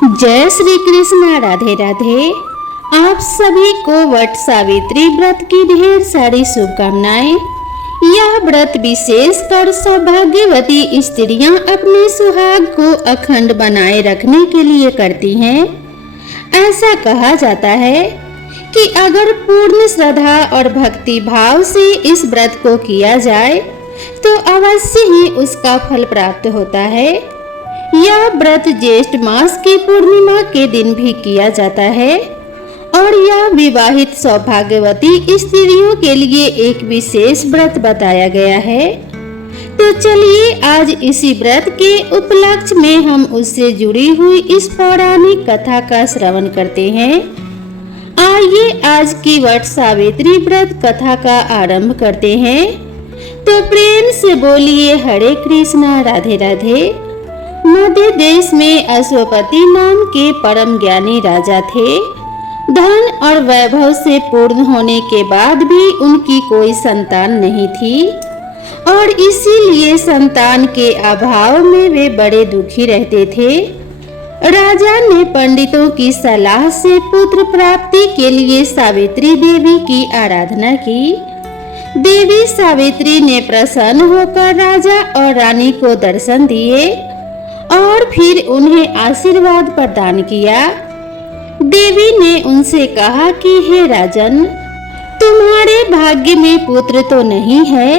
जय श्री कृष्ण। राधे राधे। आप सभी को वट सावित्री व्रत की ढेर सारी शुभकामनाएं। यह व्रत विशेषकर सौभाग्यवती स्त्रियां अपने सुहाग को अखंड बनाए रखने के लिए करती हैं। ऐसा कहा जाता है कि अगर पूर्ण श्रद्धा और भक्ति भाव से इस व्रत को किया जाए तो अवश्य ही उसका फल प्राप्त होता है। यह व्रत ज्येष्ठ मास की पूर्णिमा के दिन भी किया जाता है और यह विवाहित सौभाग्यवती स्त्रियों के लिए एक विशेष व्रत बताया गया है। तो चलिए आज इसी व्रत के उपलक्ष्य में हम उससे जुड़ी हुई इस पौराणिक कथा का श्रवण करते हैं। आइए आज की वट सावित्री व्रत कथा का आरंभ करते हैं। तो प्रेम से बोलिए हरे कृष्णा राधे राधे। मध्य देश में अश्वपति नाम के परम ज्ञानी राजा थे। धन और वैभव से पूर्ण होने के बाद भी उनकी कोई संतान नहीं थी और इसीलिए संतान के अभाव में वे बड़े दुखी रहते थे। राजा ने पंडितों की सलाह से पुत्र प्राप्ति के लिए सावित्री देवी की आराधना की। देवी सावित्री ने प्रसन्न होकर राजा और रानी को दर्शन दिए और फिर उन्हें आशीर्वाद प्रदान किया। देवी ने उनसे कहा कि हे राजन, तुम्हारे भाग्य में पुत्र तो नहीं है,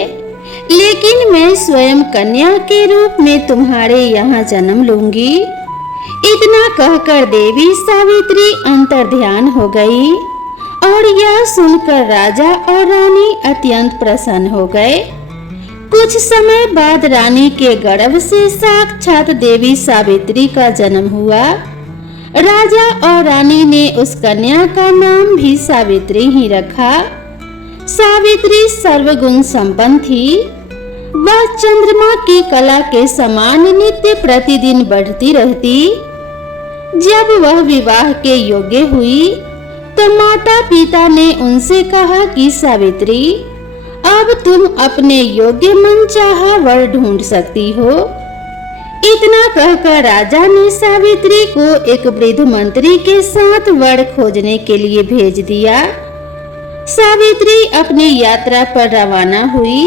लेकिन मैं स्वयं कन्या के रूप में तुम्हारे यहाँ जन्म लूंगी। इतना कहकर देवी सावित्री अंतर्ध्यान हो गई और यह सुनकर राजा और रानी अत्यंत प्रसन्न हो गए। कुछ समय बाद रानी के गर्भ से साक्षात देवी सावित्री का जन्म हुआ। राजा और रानी ने उस कन्या का नाम भी सावित्री ही रखा। सावित्री सर्वगुण संपन्न थी। वह चंद्रमा की कला के समान नित्य प्रतिदिन बढ़ती रहती। जब वह विवाह के योग्य हुई तो माता पिता ने उनसे कहा कि सावित्री, अब तुम अपने योग्य मनचाहा वर ढूंढ सकती हो। इतना कहकर राजा ने सावित्री को एक वृद्ध मंत्री के साथ वर खोजने के लिए भेज दिया। सावित्री अपनी यात्रा पर रवाना हुई।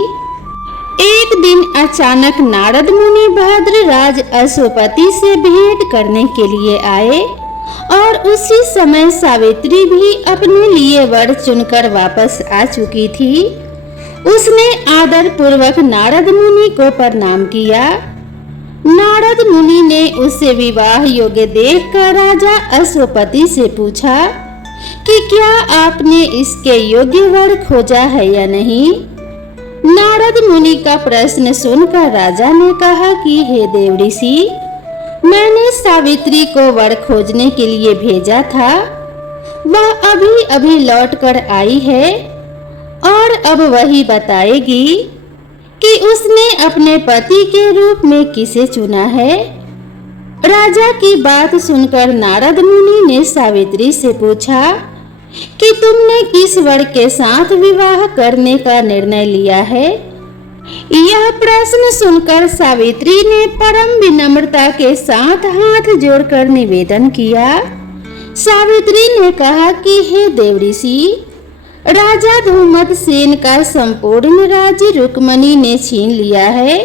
एक दिन अचानक नारद मुनि भद्रराज अश्वपति से भेंट करने के लिए आए और उसी समय सावित्री भी अपने लिए वर चुनकर वापस आ चुकी थी। उसने आदर पूर्वक नारद मुनि को प्रणाम किया। नारद मुनि ने उसे विवाह योग्य देखकर राजा अश्वपति से पूछा कि क्या आपने इसके योग्य वर खोजा है या नहीं। नारद मुनि का प्रश्न सुनकर राजा ने कहा कि हे देव ऋषि, मैंने सावित्री को वर खोजने के लिए भेजा था। वह अभी अभी लौट कर आई है और अब वही बताएगी कि उसने अपने पति के रूप में किसे चुना है। राजा की बात सुनकर नारद मुनि ने सावित्री से पूछा कि तुमने किस वर के साथ विवाह करने का निर्णय लिया है। यह प्रश्न सुनकर सावित्री ने परम विनम्रता के साथ हाथ जोड़कर निवेदन किया। सावित्री ने कहा कि हे देव ऋषि, राजा धूमत सेन का संपूर्ण राज्य रुक्मणी ने छीन लिया है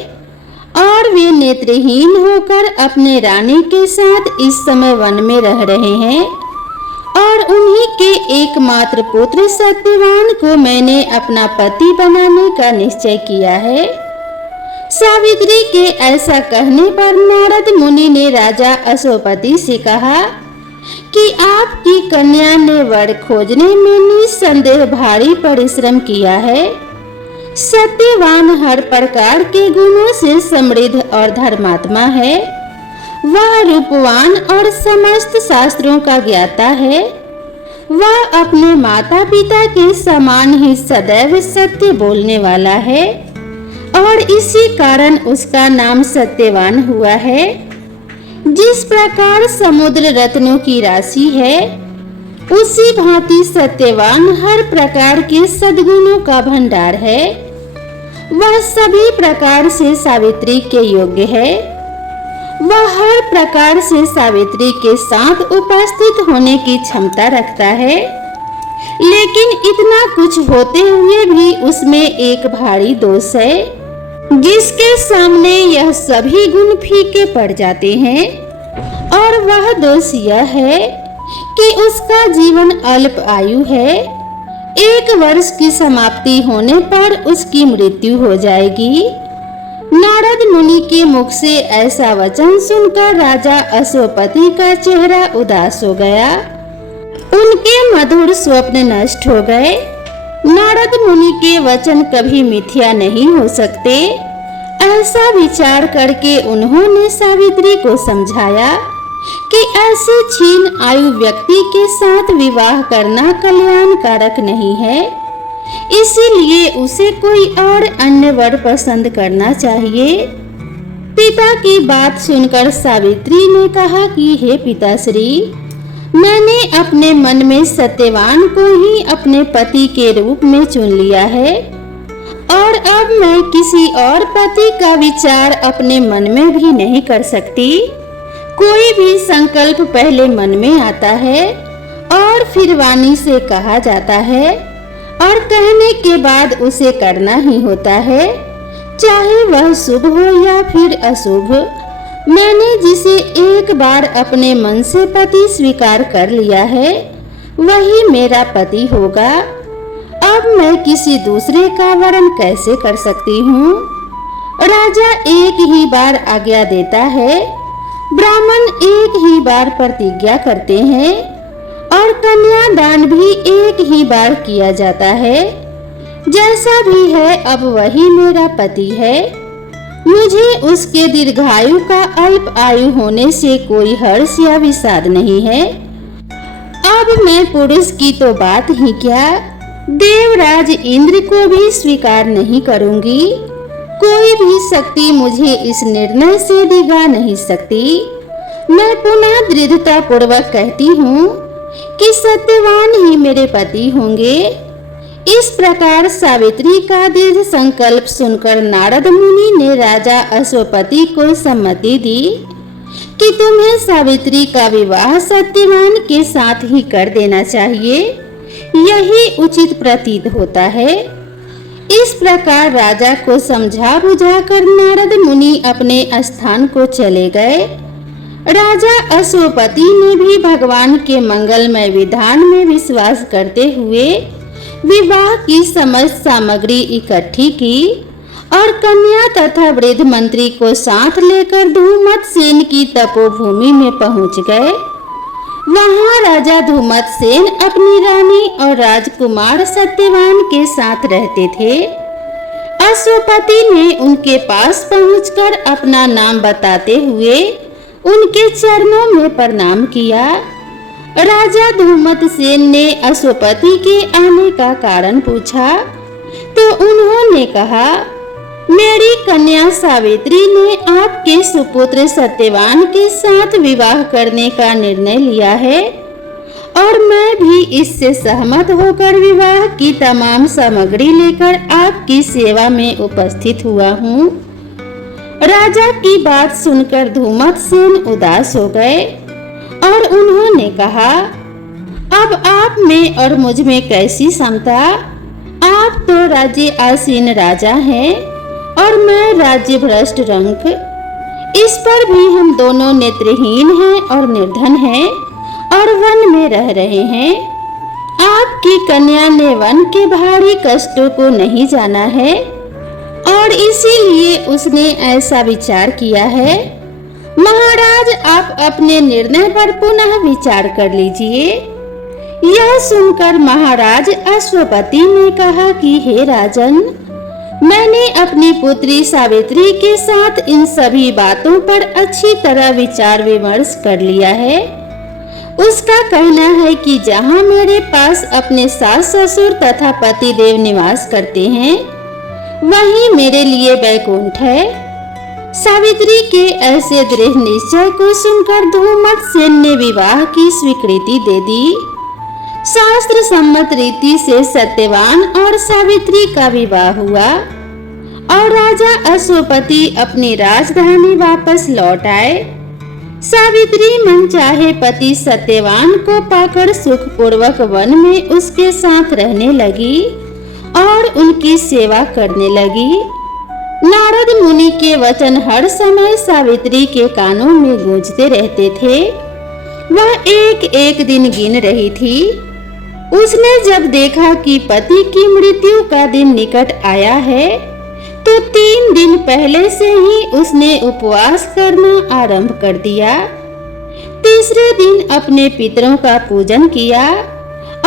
और वे नेत्रहीन होकर अपने रानी के साथ इस समय वन में रह रहे हैं और उन्हीं के एकमात्र पुत्र सत्यवान को मैंने अपना पति बनाने का निश्चय किया है। सावित्री के ऐसा कहने पर नारद मुनि ने राजा अश्वपति से कहा कि आपकी कन्या ने वर खोजने में निस्संदेह भारी परिश्रम किया है। सत्यवान हर प्रकार के गुणों से समृद्ध और धर्मात्मा है। वह रूपवान और समस्त शास्त्रों का ज्ञाता है। वह अपने माता पिता के समान ही सदैव सत्य बोलने वाला है और इसी कारण उसका नाम सत्यवान हुआ है। जिस प्रकार समुद्र रत्नों की राशि है, उसी भांति सत्यवान हर प्रकार के सद्गुणों का भंडार है। वह सभी प्रकार से सावित्री के योग्य है। वह हर प्रकार से सावित्री के साथ उपस्थित होने की क्षमता रखता है, लेकिन इतना कुछ होते हुए भी उसमें एक भारी दोष है, जिसके सामने यह सभी गुण फीके पड़ जाते हैं। और वह दोष यह है कि उसका जीवन अल्प आयु है। 1 वर्ष की समाप्ति होने पर उसकी मृत्यु हो जाएगी। नारद मुनि के मुख से ऐसा वचन सुनकर राजा अश्वपति का चेहरा उदास हो गया। उनके मधुर स्वप्न नष्ट हो गए। नारद मुनि के वचन कभी मिथ्या नहीं हो सकते। ऐसा विचार करके उन्होंने सावित्री को समझाया कि ऐसे क्षीण आयु व्यक्ति के साथ विवाह करना कल्याणकारक नहीं है, इसीलिए उसे कोई और अन्य वर पसंद करना चाहिए। पिता की बात सुनकर सावित्री ने कहा कि हे पिताश्री, मैंने अपने मन में सत्यवान को ही अपने पति के रूप में चुन लिया है और अब मैं किसी और पति का विचार अपने मन में भी नहीं कर सकती। कोई भी संकल्प पहले मन में आता है और फिर वाणी से कहा जाता है और कहने के बाद उसे करना ही होता है, चाहे वह शुभ हो या फिर अशुभ। मैंने जिसे एक बार अपने मन से पति स्वीकार कर लिया है, वही मेरा पति होगा। अब मैं किसी दूसरे का वर्ण कैसे कर सकती हूँ? राजा एक ही बार आज्ञा देता है, ब्राह्मण एक ही बार प्रतिज्ञा करते हैं और कन्यादान भी एक ही बार किया जाता है। जैसा भी है अब वही मेरा पति है। मुझे उसके दीर्घायु का अल्प आयु होने से कोई हर्ष या विषाद नहीं है। अब मैं पुरुष की तो बात ही क्या, देवराज इंद्र को भी स्वीकार नहीं करूंगी। कोई भी शक्ति मुझे इस निर्णय से डिगा नहीं सकती। मैं पुनः दृढ़ता पूर्वक कहती हूँ कि सत्यवान ही मेरे पति होंगे। इस प्रकार सावित्री का दृढ़ संकल्प सुनकर नारद मुनि ने राजा अश्वपति को सम्मति दी कि तुम्हें सावित्री का विवाह सत्यवान के साथ ही कर देना चाहिए, यही उचित प्रतीत होता है। इस प्रकार राजा को समझा बुझाकर नारद मुनि अपने स्थान को चले गए। राजा अश्वपति ने भी भगवान के मंगलमय विधान में विश्वास करते हुए विवाह की समस्त सामग्री इकट्ठी की और कन्या तथा वृद्ध मंत्री को साथ लेकर धूमतसेन की तपोभूमि में पहुंच गए। वहां राजा धूमतसेन अपनी रानी और राजकुमार सत्यवान के साथ रहते थे। अश्वपति ने उनके पास पहुंचकर अपना नाम बताते हुए उनके चरणों में प्रणाम किया। राजा धूमतसेन ने अश्वपति के आने का कारण पूछा तो उन्होंने कहा, मेरी कन्या सावित्री ने आपके सुपुत्र सत्यवान के साथ विवाह करने का निर्णय लिया है और मैं भी इससे सहमत होकर विवाह की तमाम सामग्री लेकर आपकी सेवा में उपस्थित हुआ हूँ। राजा की बात सुनकर धूमतसेन उदास हो गए और उन्होंने कहा, अब आप में और मुझ में कैसी समता? आप तो राज्य आसीन राजा हैं और मैं राज्य भ्रष्ट रंक। इस पर भी हम दोनों नेत्रहीन हैं और निर्धन हैं और वन में रह रहे हैं। आपकी कन्या ने वन के भारी कष्टों को नहीं जाना है और इसीलिए उसने ऐसा विचार किया है। महाराज, आप अपने निर्णय पर पुनः विचार कर लीजिए। यह सुनकर महाराज अश्वपति ने कहा कि हे राजन, मैंने अपनी पुत्री सावित्री के साथ इन सभी बातों पर अच्छी तरह विचार विमर्श कर लिया है। उसका कहना है कि जहाँ मेरे पास अपने सास ससुर तथा पतिदेव निवास करते हैं, वही मेरे लिए बैकुंठ है। सावित्री के ऐसे दृढ़ निश्चय को सुनकर धूमतसेन ने विवाह की स्वीकृति दे दी। शास्त्र सम्मत रीति से सत्यवान और सावित्री का विवाह हुआ और राजा अश्वपति अपनी राजधानी वापस लौट आए। सावित्री मनचाहे पति सत्यवान को पाकर सुखपूर्वक वन में उसके साथ रहने लगी और उनकी सेवा करने लगी। नारद मुनि के वचन हर समय सावित्री के कानों में गूंजते रहते थे। वह एक एक दिन गिन रही थी। उसने जब देखा कि पति की मृत्यु का दिन निकट आया है तो 3 दिन पहले से ही उसने उपवास करना आरंभ कर दिया। तीसरे दिन अपने पितरों का पूजन किया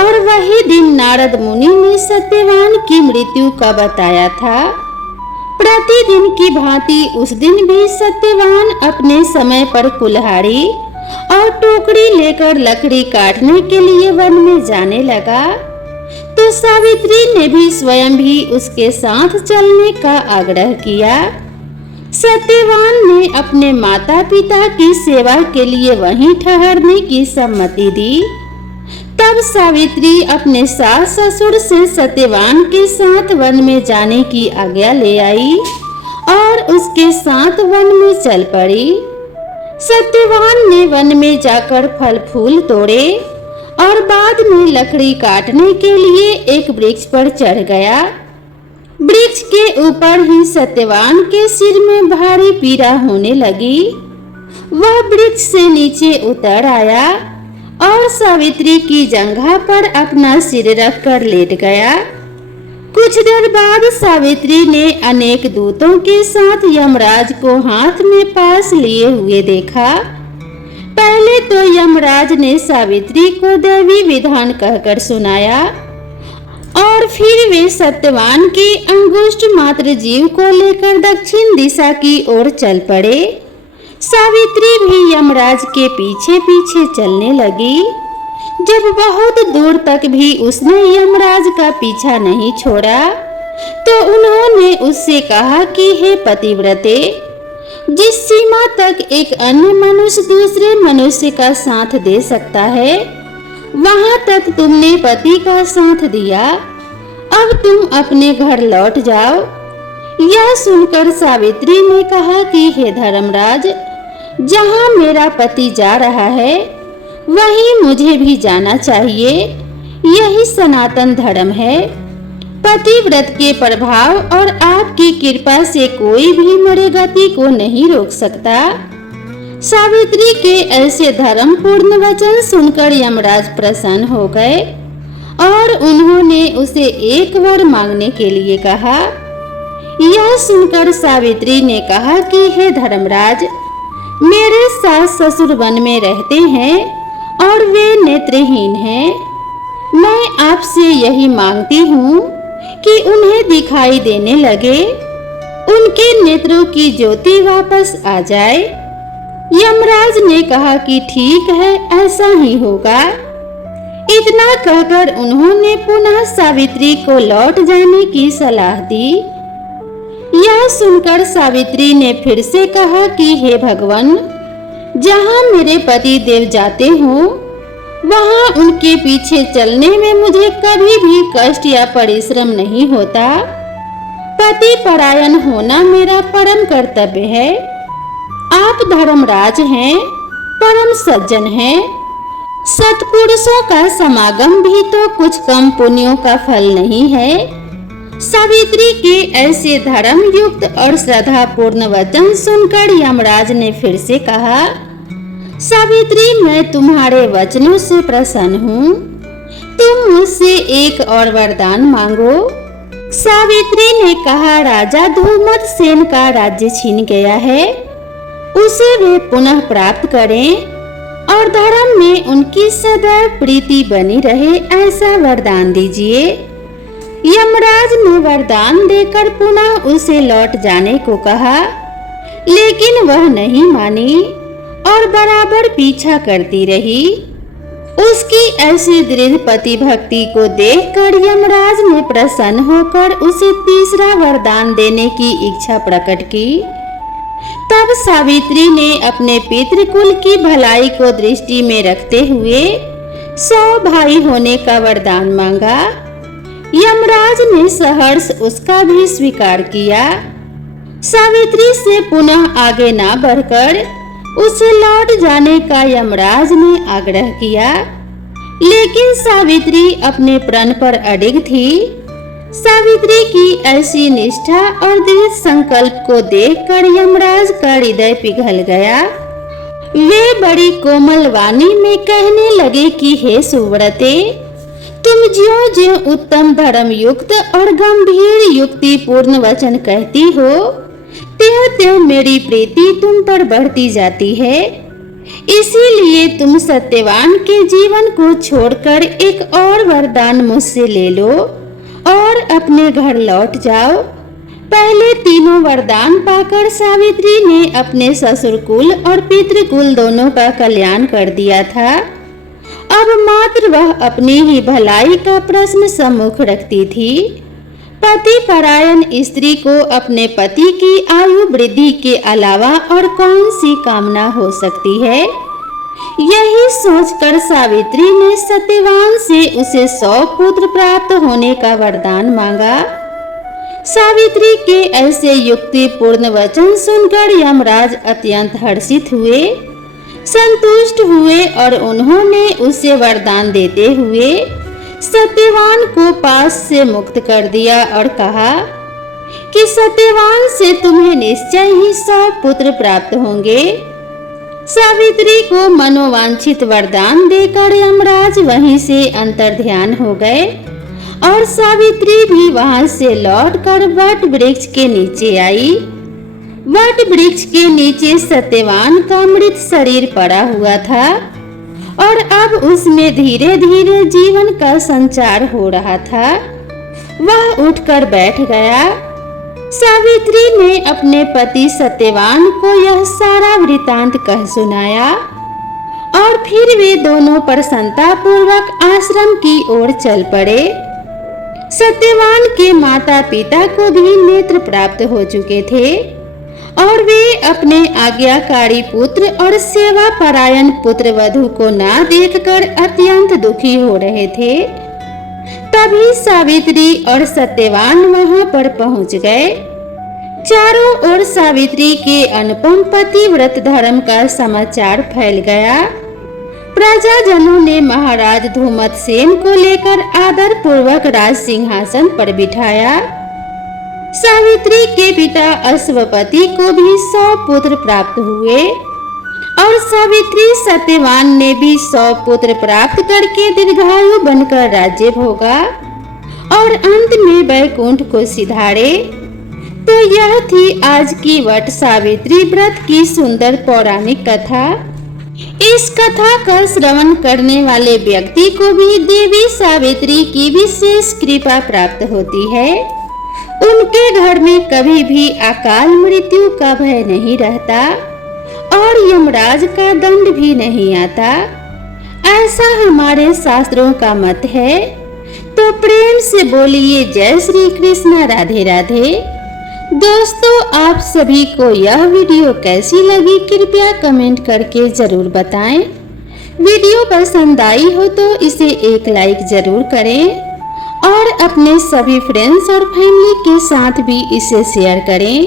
और वही दिन नारद मुनि ने सत्यवान की मृत्यु का बताया था। प्रतिदिन की भांति उस दिन भी सत्यवान अपने समय पर कुल्हाड़ी और टोकरी लेकर लकड़ी काटने के लिए वन में जाने लगा। तो सावित्री ने भी स्वयं भी उसके साथ चलने का आग्रह किया। सत्यवान ने अपने माता पिता की सेवा के लिए वहीं ठहरने की सम्मति दी। तब सावित्री अपने सास ससुर से सत्यवान के साथ वन में जाने की आज्ञा ले आई और उसके साथ वन में चल पड़ी। सत्यवान ने वन में जाकर फल फूल तोड़े और बाद में लकड़ी काटने के लिए एक वृक्ष पर चढ़ गया। वृक्ष के ऊपर ही सत्यवान के सिर में भारी पीड़ा होने लगी। वह वृक्ष से नीचे उतर आया और सावित्री की जंघा पर अपना सिर रखकर लेट गया। कुछ देर बाद सावित्री ने अनेक दूतों के साथ यमराज को हाथ में पास लिए हुए देखा। पहले तो यमराज ने सावित्री को दैवी विधान कहकर सुनाया और फिर वे सत्यवान की अंगुष्ठ मात्र जीव को लेकर दक्षिण दिशा की ओर चल पड़े। सावित्री भी यमराज के पीछे पीछे चलने लगी। जब बहुत दूर तक भी उसने यमराज का पीछा नहीं छोड़ा तो उन्होंने उससे कहा कि हे पतिव्रते, जिस सीमा तक एक अन्य मनुष्य दूसरे मनुष्य का साथ दे सकता है वहां तक तुमने पति का साथ दिया। अब तुम अपने घर लौट जाओ। यह सुनकर सावित्री ने कहा कि हे धर्मराज, जहां मेरा पति जा रहा है वहीं मुझे भी जाना चाहिए। यही सनातन धर्म है। पतिव्रत के प्रभाव और आपकी कृपा से कोई भी मेरे गति को नहीं रोक सकता। सावित्री के ऐसे धर्म पूर्ण वचन सुनकर यमराज प्रसन्न हो गए और उन्होंने उसे एक वर मांगने के लिए कहा। यह सुनकर सावित्री ने कहा कि हे धर्मराज, मेरे सास ससुर वन में रहते हैं और वे नेत्रहीन हैं। मैं आपसे यही मांगती हूँ कि उन्हें दिखाई देने लगे, उनके नेत्रों की ज्योति वापस आ जाए। यमराज ने कहा कि ठीक है, ऐसा ही होगा। इतना कहकर उन्होंने पुनः सावित्री को लौट जाने की सलाह दी। यह सुनकर सावित्री ने फिर से कहा कि हे भगवान, जहाँ मेरे पति देव जाते हो वहाँ उनके पीछे चलने में मुझे कभी भी कष्ट या परिश्रम नहीं होता। पति परायण होना मेरा परम कर्तव्य है। आप धर्मराज हैं, परम सज्जन हैं। सत्पुरुषों का समागम भी तो कुछ कम पुण्यों का फल नहीं है। सावित्री के ऐसे धर्म युक्त और श्रद्धा पूर्ण वचन सुनकर यमराज ने फिर से कहा, सावित्री, मैं तुम्हारे वचनों से प्रसन्न हूँ। तुम मुझसे एक और वरदान मांगो। सावित्री ने कहा, राजा धूमत सेन का राज्य छीन गया है, उसे वे पुनः प्राप्त करें और धर्म में उनकी सदैव प्रीति बनी रहे, ऐसा वरदान दीजिए। यमराज ने वरदान देकर पुनः उसे लौट जाने को कहा, लेकिन वह नहीं मानी और बराबर पीछा करती रही। उसकी ऐसी दृढ़ पति भक्ति को देखकर यमराज ने प्रसन्न होकर उसे तीसरा वरदान देने की इच्छा प्रकट की। तब सावित्री ने अपने पितृकुल की भलाई को दृष्टि में रखते हुए 100 भाई होने का वरदान मांगा। यमराज ने सहर्ष उसका भी स्वीकार किया। सावित्री से पुनः आगे ना बढ़कर उसे लौट जाने का यमराज ने आग्रह किया, लेकिन सावित्री अपने प्रण पर अडिग थी। सावित्री की ऐसी निष्ठा और दृढ़ संकल्प को देखकर यमराज का हृदय पिघल गया। वे बड़ी कोमल वाणी में कहने लगे कि हे सुव्रते, तुम ज्यों-ज्यों उत्तम धर्म युक्त और गंभीर युक्ति पूर्ण वचन कहती हो, त्यों-त्यों मेरी प्रीति तुम पर बढ़ती जाती है। इसीलिए तुम सत्यवान के जीवन को छोड़कर एक और वरदान मुझसे ले लो और अपने घर लौट जाओ। पहले तीनों वरदान पाकर सावित्री ने अपने ससुरकुल और पितृकुल दोनों का कल्याण कर दिया था। अब मात्र वह अपनी ही भलाई का प्रश्न सम्मुख रखती थी। पति परायण स्त्री को अपने पति की आयु वृद्धि के अलावा और कौन सी कामना हो सकती है। यही सोचकर सावित्री ने सत्यवान से उसे 100 पुत्र प्राप्त होने का वरदान मांगा। सावित्री के ऐसे युक्तिपूर्ण वचन सुनकर यमराज अत्यंत हर्षित हुए, संतुष्ट हुए और उन्होंने उसे वरदान देते हुए सत्यवान को पास से मुक्त कर दिया और कहा कि सत्यवान से तुम्हें निश्चय ही 100 पुत्र प्राप्त होंगे। सावित्री को मनोवांछित वरदान देकर यमराज वहीं से अंतर्ध्यान हो गए और सावित्री भी वहां से लौटकर वट वृक्ष के नीचे आई। वट वृक्ष के नीचे सत्यवान का मृत शरीर पड़ा हुआ था और अब उसमें धीरे धीरे जीवन का संचार हो रहा था। वह उठकर बैठ गया। सावित्री ने अपने पति सत्यवान को यह सारा वृतांत कह सुनाया और फिर वे दोनों प्रसन्नता पूर्वक आश्रम की ओर चल पड़े। सत्यवान के माता पिता को भी नेत्र प्राप्त हो चुके थे और वे अपने आज्ञाकारी पुत्र और सेवा परायण पुत्र वधू को ना देखकर अत्यंत दुखी हो रहे थे। तभी सावित्री और सत्यवान वहां पर पहुंच गए। चारों ओर सावित्री के अनुपम पतिव्रत धर्म का समाचार फैल गया। प्रजाजनों ने महाराज धूमतसेन को लेकर आदर पूर्वक राज सिंहासन पर बिठाया। सावित्री के पिता अश्वपति को भी 100 पुत्र प्राप्त हुए और सावित्री सत्यवान ने भी 100 पुत्र प्राप्त करके दीर्घायु बनकर राज्य भोगा और अंत में वैकुंठ को सिधारे। तो यह थी आज की वट सावित्री व्रत की सुंदर पौराणिक कथा। इस कथा का श्रवण करने वाले व्यक्ति को भी देवी सावित्री की विशेष कृपा प्राप्त होती है। उनके घर में कभी भी अकाल मृत्यु का भय नहीं रहता और यमराज का दंड भी नहीं आता, ऐसा हमारे शास्त्रों का मत है। तो प्रेम से बोलिए जय श्री कृष्ण, राधे राधे। दोस्तों, आप सभी को यह वीडियो कैसी लगी कृपया कमेंट करके जरूर बताएं। वीडियो पसंद आई हो तो इसे एक लाइक जरूर करें और अपने सभी फ्रेंड्स और फैमिली के साथ भी इसे शेयर करें।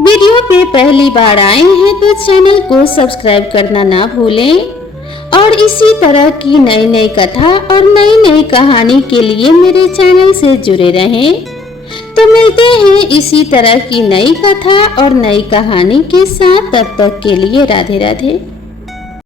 वीडियो पे पहली बार आए हैं तो चैनल को सब्सक्राइब करना ना भूलें और इसी तरह की नई नई कथा और नई नई कहानी के लिए मेरे चैनल से जुड़े रहें। तो मिलते हैं इसी तरह की नई कथा और नई कहानी के साथ। तब तक के लिए राधे राधे।